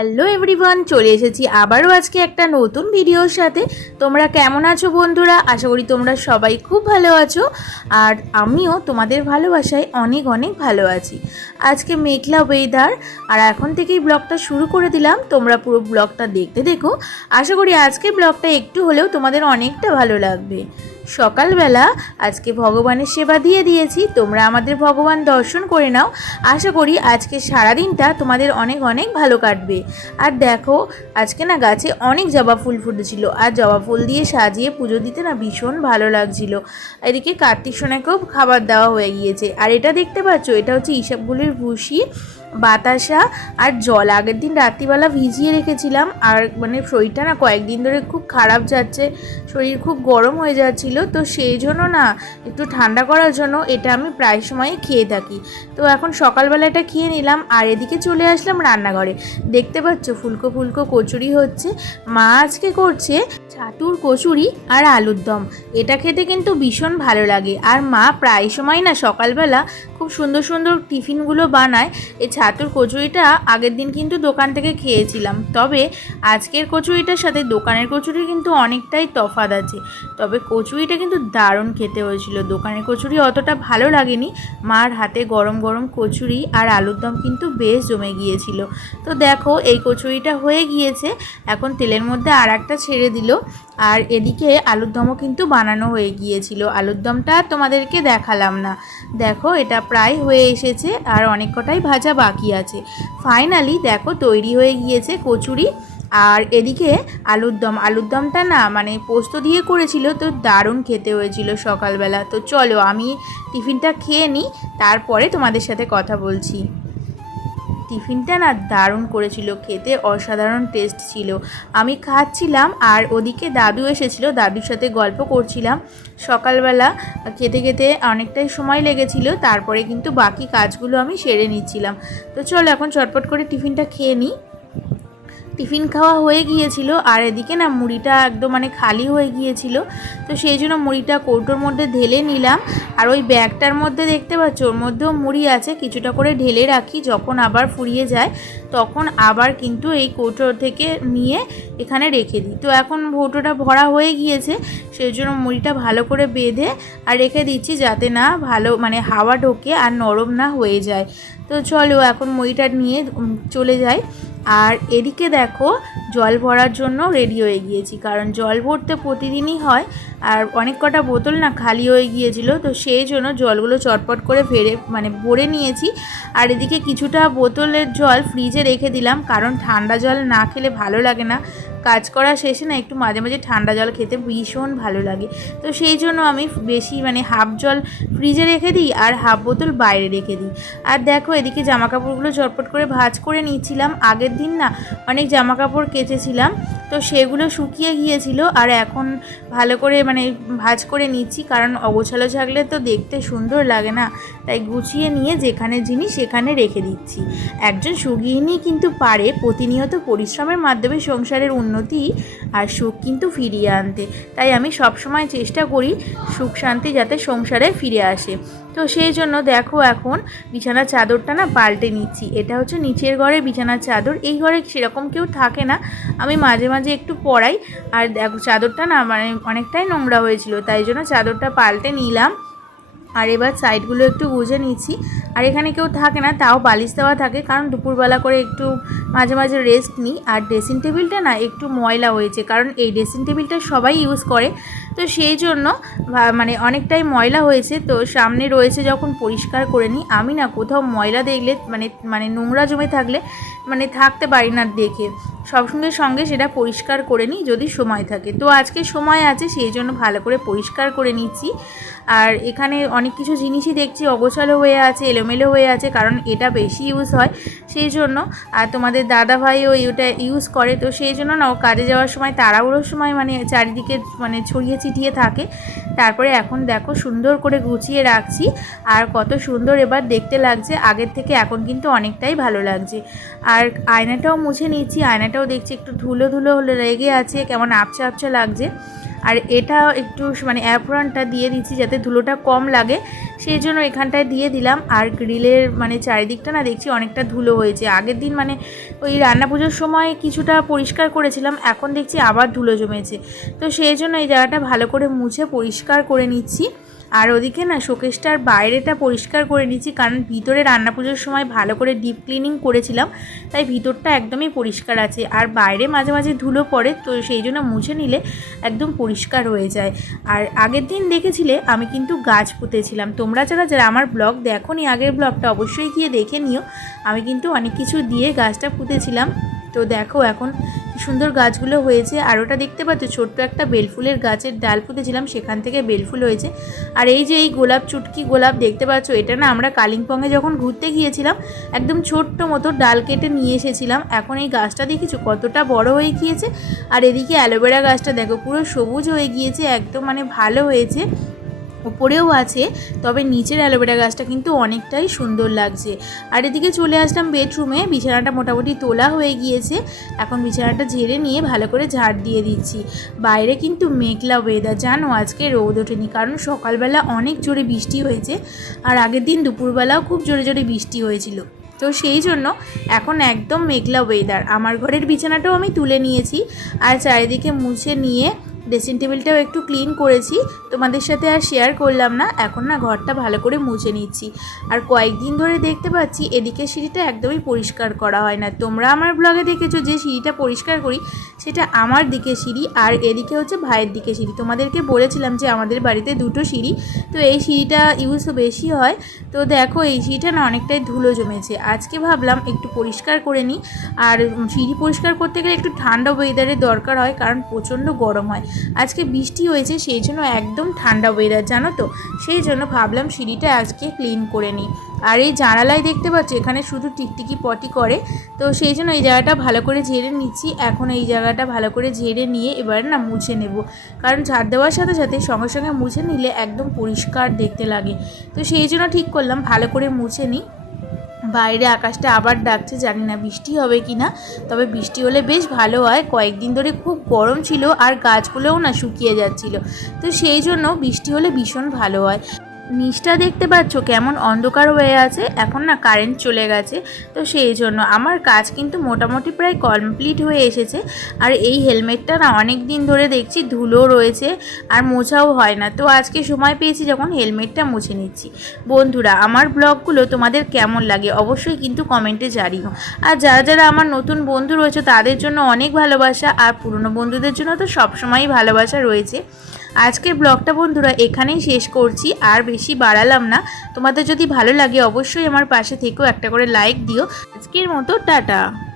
Hello everyone, চলে এসেছি আবারও আজকে একটা নতুন ভিডিওর সাথে। তোমরা কেমন আছো বন্ধুরা? আশা করি তোমরা সবাই খুব ভালো আছো আর আমিও তোমাদের ভালোবাসায় অনেক অনেক ভালো আছি। আজকে মেঘলা ওয়েদার আর এখন থেকেই ব্লগটা শুরু করে দিলাম। তোমরা পুরো ব্লগটা দেখতে দেখো। আশা করি আজকে ব্লগটা একটু হলেও তোমাদের অনেকটা ভালো লাগবে। সকালবেলা আজকে ভগবানের সেবা দিয়ে দিয়েছি। তোমরা আমাদের ভগবান দর্শন করে নাও। আশা করি আজকে সারাদিনটা তোমাদের অনেক অনেক ভালো কাটবে। আর দেখো, আজকে না গাছে অনেক জবা ফুল ফুটেছিল। আর জবা ফুল দিয়ে সাজিয়ে পুজো দিতে না ভীষণ ভালো লাগছিল। এদিকে কার্তিক সোনাকেও খাবার দেওয়া হয়ে গিয়েছে। আর এটা দেখতে পাচ্ছ, এটা হচ্ছে ইসবগুলির ভুসি বাতাসা আর জল। আগের দিন রাত্রিবেলা ভিজিয়ে রেখেছিলাম, আর মানে শরীরটা না কয়েকদিন ধরে খুব খারাপ যাচ্ছে, শরীর খুব গরম হয়ে যাচ্ছিল, তো সেই জন্য না একটু ঠান্ডা করার জন্য এটা আমি প্রায় সময় খেয়ে থাকি। তো এখন সকালবেলা এটা খেয়ে নিলাম, আর এদিকে চলে আসলাম রান্নাঘরে। দেখতে পাচ্ছ ফুলকো ফুলকো কচুরি হচ্ছে। মা আজকে করছে ছাতুর কচুরি আর আলুর দম। এটা খেতে কিন্তু ভীষণ ভালো লাগে। আর মা প্রায় সময় না সকালবেলা খুব সুন্দর সুন্দর টিফিনগুলো বানায়। এই ছাতুর কচুরিটা আগের দিন কিন্তু দোকান থেকে খেয়েছিলাম। তবে আজকের কচুরিটার সাথে দোকানের কচুরি কিন্তু অনেকটাই তফাৎ আছে। তবে কচুরিটা কিন্তু দারুণ খেতে হয়েছিল। দোকানের কচুরি অতটা ভালো লাগেনি। মার হাতে গরম গরম কচুরি আর আলুর দম কিন্তু বেশ জমে গিয়েছিল। তো দেখো, এই কচুরিটা হয়ে গিয়েছে। এখন তেলের মধ্যে আর একটা ছেড়ে দিল। আর এদিকে আলুর দমও কিন্তু বানানো হয়ে গিয়েছিল। আলুর দমটা তোমাদেরকে দেখালাম না। দেখো, এটা প্রায় হয়ে এসেছে। আর অনেক কটাই ভাজা বাকি। আছে। ফাইনালি দেখো, তৈরি হয়ে গিয়েছে কচুরি। আর এদিকে আলুর দম, আলুর দমটা না মানে পোস্ত দিয়ে করেছিল, তো দারুণ খেতে হয়েছিল সকালবেলা। তো চলো, আমি টিফিনটা খেয়ে নিই, তারপরে তোমাদের সাথে কথা বলছি। টিফিনটা না দারুণ করেছিল, খেতে অসাধারণ টেস্ট ছিল। আমি খাচ্ছিলাম আর ওদিকে দাদু এসেছিল, দাদুর সাথে গল্প করছিলাম। সকালবেলা খেতে খেতে অনেকটাই সময় লেগেছিল, তারপরে কিন্তু বাকি কাজগুলো আমি সেরে নিচ্ছিলাম। তো চলো এখন চটপট করে টিফিনটা খেয়ে নিই। টিফিন খাওয়া হয়ে গিয়েছিল, আর এদিকে না মুড়িটা একদম মানে খালি হয়ে গিয়েছিল। তো সেই জন্য মুড়িটা কৌটোর মধ্যে ঢেলে নিলাম। আর ওই ব্যাগটার মধ্যে দেখতে পাচ্ছ, ওর মধ্যেও মুড়ি আছে, কিছুটা করে ঢেলে রাখি, যখন আবার ফুরিয়ে যায়, তখন আবার কিন্তু এই কৌটো থেকে নিয়ে এখানে রেখে দিই। তো এখন কৌটোটা ভরা হয়ে গিয়েছে, সেই জন্য মুড়িটা ভালো করে বেঁধে আর রেখে দিচ্ছি যাতে না ভালো মানে হাওয়া ঢোকে আর নরম না হয়ে যায়। তো চলো এখন মইটা নিয়ে চলে যাই। আর এদিকে দেখো জল ভরার জন্য রেডি হয়ে গিয়েছি। কারণ জল ভরতে প্রতিদিনই হয়, আর অনেক কটা বোতল না খালি হয়ে গিয়েছিল, তো সেই জন্য জলগুলো চটপট করে ফেরে মানে ভরে নিয়েছি। আর এদিকে কিছুটা বোতলের জল ফ্রিজে রেখে দিলাম, কারণ ঠান্ডা জল না খেলে ভালো লাগে না। কাজ করা শেষে না একটু মাঝে মাঝে ঠান্ডা জল খেতে ভীষণ ভালো লাগে। তো সেই জন্য আমি বেশি মানে হাফ জল ফ্রিজে রেখে দিই আর হাফ বোতল বাইরে রেখে দিই। আর দেখো এদিকে জামা কাপড়গুলো চটপট করে ভাজ করে নিচ্ছিলাম। আগের দিন না অনেক জামা কাপড় কেচেছিলাম। তো সেগুলো শুকিয়ে গিয়েছিল আর এখন ভালো করে মানে ভাঁজ করে নিচ্ছি কারণ অগোছালো থাকলে তো দেখতে সুন্দর লাগে না। তাই গুছিয়ে নিয়ে যেখানে জিনিস সেখানে রেখে দিচ্ছি। একজন সুগৃহিণী কিন্তু পারে প্রতিনিয়ত পরিশ্রমের মাধ্যমে সংসারের উন্নতি আর সুখ কিন্তু ফিরিয়ে আনতে। তাই আমি সবসময় চেষ্টা করি সুখ শান্তি যাতে সংসারে ফিরে আসে। তো সেই জন্য দেখো এখন বিছানার চাদরটা না পাল্টে নিচ্ছি। এটা হচ্ছে নিচের ঘরে বিছানার চাদর। এই ঘরে সেরকম কেউ থাকে না। আমি মাঝে মাঝে একটু পড়াই। আর দেখো চাদরটা না মানে অনেকটাই নোংরা হয়েছিল। তাই জন্য চাদরটা পাল্টে নিলাম। আর এবার সাইডগুলো একটু বুঝে নিচ্ছি। আর এখানে কেউ থাকে না, তাও বালিশ দেওয়া থাকে, কারণ দুপুরবেলা করে একটু মাঝে মাঝে রেস্ট নিই। আর ড্রেসিং টেবিলটা না একটু ময়লা হয়েছে, কারণ এই ড্রেসিং টেবিলটা সবাই ইউজ করে। তো সেই জন্য মানে অনেকটাই ময়লা হয়েছে। তো সামনে রয়েছে যখন পরিষ্কার করে নিই, আমি না কোথাও ময়লা দেখলে মানে মানে নোংরা জমে থাকলে মানে থাকতে পারি না দেখে। সবসঙ্গে সঙ্গে সেটা পরিষ্কার করে নিই যদি সময় থাকে। তো আজকে সময় আছে, সেই জন্য ভালো করে পরিষ্কার করে নিচ্ছি। আর এখানে অনেক কিছু জিনিসই দেখছি, অগোছালো হয়ে আছে এলোমেলো হয়ে আছে, কারণ এটা বেশি ইউজ হয়। সেই জন্য, আর তোমাদের দাদা ভাইও এটা ইউজ করে, তো সেই জন্য না ও কাজে যাওয়ার সময়, তাড়াহুড়োর সময় মানে চারিদিকে মানে ছড়িয়ে ছিটিয়ে থাকে। তারপরে এখন দেখো সুন্দর করে গুছিয়ে রাখছি, আর কত সুন্দর এবার দেখতে লাগছে, আগের থেকে এখন কিন্তু অনেকটাই ভালো লাগছে। আর আয়নাটাও মুছে নিচ্ছি, আয়নাটাও দেখছি একটু ধুলো ধুলো হলে লেগে আছে, কেমন আবছা আবছা লাগছে। আর এটা একটু মানে অ্যাপ্রনটা দিয়ে দিচ্ছি যাতে ধুলোটা কম লাগে। সেই জন্য এখানটায় দিয়ে দিলাম। আর গ্রিলের মানে চারিদিকটা না দেখছি অনেকটা ধুলো হয়েছে। আগের দিন মানে ওই রান্না পুজোর সময় কিছুটা পরিষ্কার করেছিলাম। এখন দেখছি আবার ধুলো জমেছে। তো সেই জন্য এই জায়গাটা ভালো করে মুছে পরিষ্কার করে নিচ্ছি। আর ওদিকে না শোকেসটার বাইরেটা পরিষ্কার করে নিচ্ছি কারণ ভিতরে রান্না পুজোর সময় ভালো করে ডিপ ক্লিনিং করেছিলাম, তাই ভিতরটা একদমই পরিষ্কার আছে। আর বাইরে মাঝে মাঝে ধুলো পড়ে, তো সেই জন্য মুছে নিলে একদম পরিষ্কার হয়ে যায়। আর আগের দিন দেখেছিলে, আমি কিন্তু গাছ পুঁতেছিলাম। তোমরা যারা যারা আমার ব্লগ দেখো নি আগের ব্লগটা অবশ্যই গিয়ে দেখে নিও। আমি কিন্তু অনেক কিছু দিয়ে গাছটা পুঁতেছিলাম। তো দেখো এখন সুন্দর গাছগুলো হয়েছে। আর ওটা দেখতে পাচ্ছ, ছোট্ট একটা বেলফুলের গাছের ডাল পুঁতেছিলাম সেখান থেকে বেলফুল হয়েছে। আর এই যে এই গোলাপ চুটকি গোলাপ দেখতে পাচ্ছ, এটা না আমরা কালিম্পংয়ে যখন ঘুরতে গিয়েছিলাম, একদম ছোট্ট মতো ডাল কেটে নিয়ে এসেছিলাম। এখন এই গাছটা দেখেছ কতটা বড় হয়ে গিয়েছে। আর এদিকে অ্যালোভেরা গাছটা দেখো, পুরো সবুজ হয়ে গিয়েছে, একদম মানে ভালো হয়েছে। উপরেও আছে, তবে নিচের অ্যালোভেরা গাছটা কিন্তু অনেকটাই সুন্দর লাগছে। আর এদিকে চলে আসলাম বেডরুমে, বিছানাটা মোটামুটি তোলা হয়ে গিয়েছে। এখন বিছানাটা ঝেড়ে নিয়ে ভালো করে ঝাড় দিয়ে দিচ্ছি। বাইরে কিন্তু মেঘলা ওয়েদার জানো আজকে রোদ ওঠেনি, কারণ সকালবেলা অনেক জোরে বৃষ্টি হয়েছে, আর আগের দিন দুপুরবেলাও খুব জোরে জোরে বৃষ্টি হয়েছিল। তো সেই জন্য এখন একদম মেঘলা ওয়েদার আমার ঘরের বিছানাটাও আমি তুলে নিয়েছি, আর চারিদিকে মুছে নিয়ে ড্রেসিং টেবিলটাও একটু ক্লিন করেছি। তোমাদের সাথে আর শেয়ার করলাম না। এখন না ঘরটা ভালো করে মুছে নিচ্ছি। আর কয়েকদিন ধরে দেখতে পাচ্ছি এদিকে সিঁড়িটা একদমই পরিষ্কার করা হয় না। তোমরা আমার ব্লগে দেখেছ যে সিঁড়িটা পরিষ্কার করি সেটা আমার দিকে সিঁড়ি আর এদিকে হচ্ছে ভাইয়ের দিকে সিঁড়ি। তোমাদেরকে বলেছিলাম যে আমাদের বাড়িতে দুটো সিঁড়ি, তো এই সিঁড়িটা ইউজ বেশি হয়। তো দেখো এই সিঁড়িটা না অনেকটাই ধুলো জমেছে। আজকে ভাবলাম একটু পরিষ্কার করে নিই। আর সিঁড়ি পরিষ্কার করতে গেলে একটু ঠান্ডা ওয়েদারের দরকার হয়, কারণ প্রচণ্ড গরম হয়। আজকে বৃষ্টি হয়েছে, সেই জন্য একদম ঠান্ডা ওয়েদার জানো তো? সেই জন্য ভাবলাম সিঁড়িটা আজকে ক্লিন করে নিই। আর এই জানালায় দেখতে পাচ্ছি, এখানে শুধু টিকটিকি পটি করে। তো সেই জন্য এই জায়গাটা ভালো করে ঝেড়ে নিচ্ছি। এখন এই জায়গাটা ভালো করে ঝেড়ে নিয়ে এবার না মুছে নেব। কারণ ঝাড় দেওয়ার সাথে সাথে সঙ্গে সঙ্গে মুছে নিলে একদম পরিষ্কার দেখতে লাগে। তো সেই জন্য ঠিক করলাম, ভালো করে মুছে নিই। বাইরে আকাশটা আবার ডাকছে, জানি না বৃষ্টি হবে কি না। তবে বৃষ্টি হলে বেশ ভালো হয়। কয়েকদিন ধরে খুব গরম ছিল আর গাছগুলোও না শুকিয়ে যাচ্ছিল। তো সেই জন্য বৃষ্টি হলে ভীষণ ভালো হয়। নিচটা দেখতে পাচ্ছ কেমন অন্ধকার হয়ে আছে, এখন না কারেন্ট চলে গেছে, তো সেই জন্য আমার কাজ কিন্তু মোটামুটি প্রায় কমপ্লিট হয়ে এসেছে, আর এই হেলমেটটা না অনেক দিন ধরে দেখছি ধুলো রয়েছে আর মোছাও হয় না, তো আজকে সময় পেয়েছি যখন হেলমেটটা মুছে নিচ্ছি। বন্ধুরা, আমার ব্লগগুলো তোমাদের কেমন লাগে অবশ্যই কিন্তু কমেন্টে জানিও, আর যারা যারা আমার নতুন বন্ধু রয়েছে তাদের জন্য অনেক ভালোবাসা, আর পুরনো বন্ধুদের জন্য তো সবসময়ই ভালোবাসা রয়েছে আজকের ব্লগটা বন্ধুরা এখানেই শেষ করছি, আর বেশি বাড়ালাম না। তোমাদের যদি ভালো লাগে অবশ্যই আমার পাশে থেকেও একটা করে লাইক দিও। আজকের মতো, টাটা।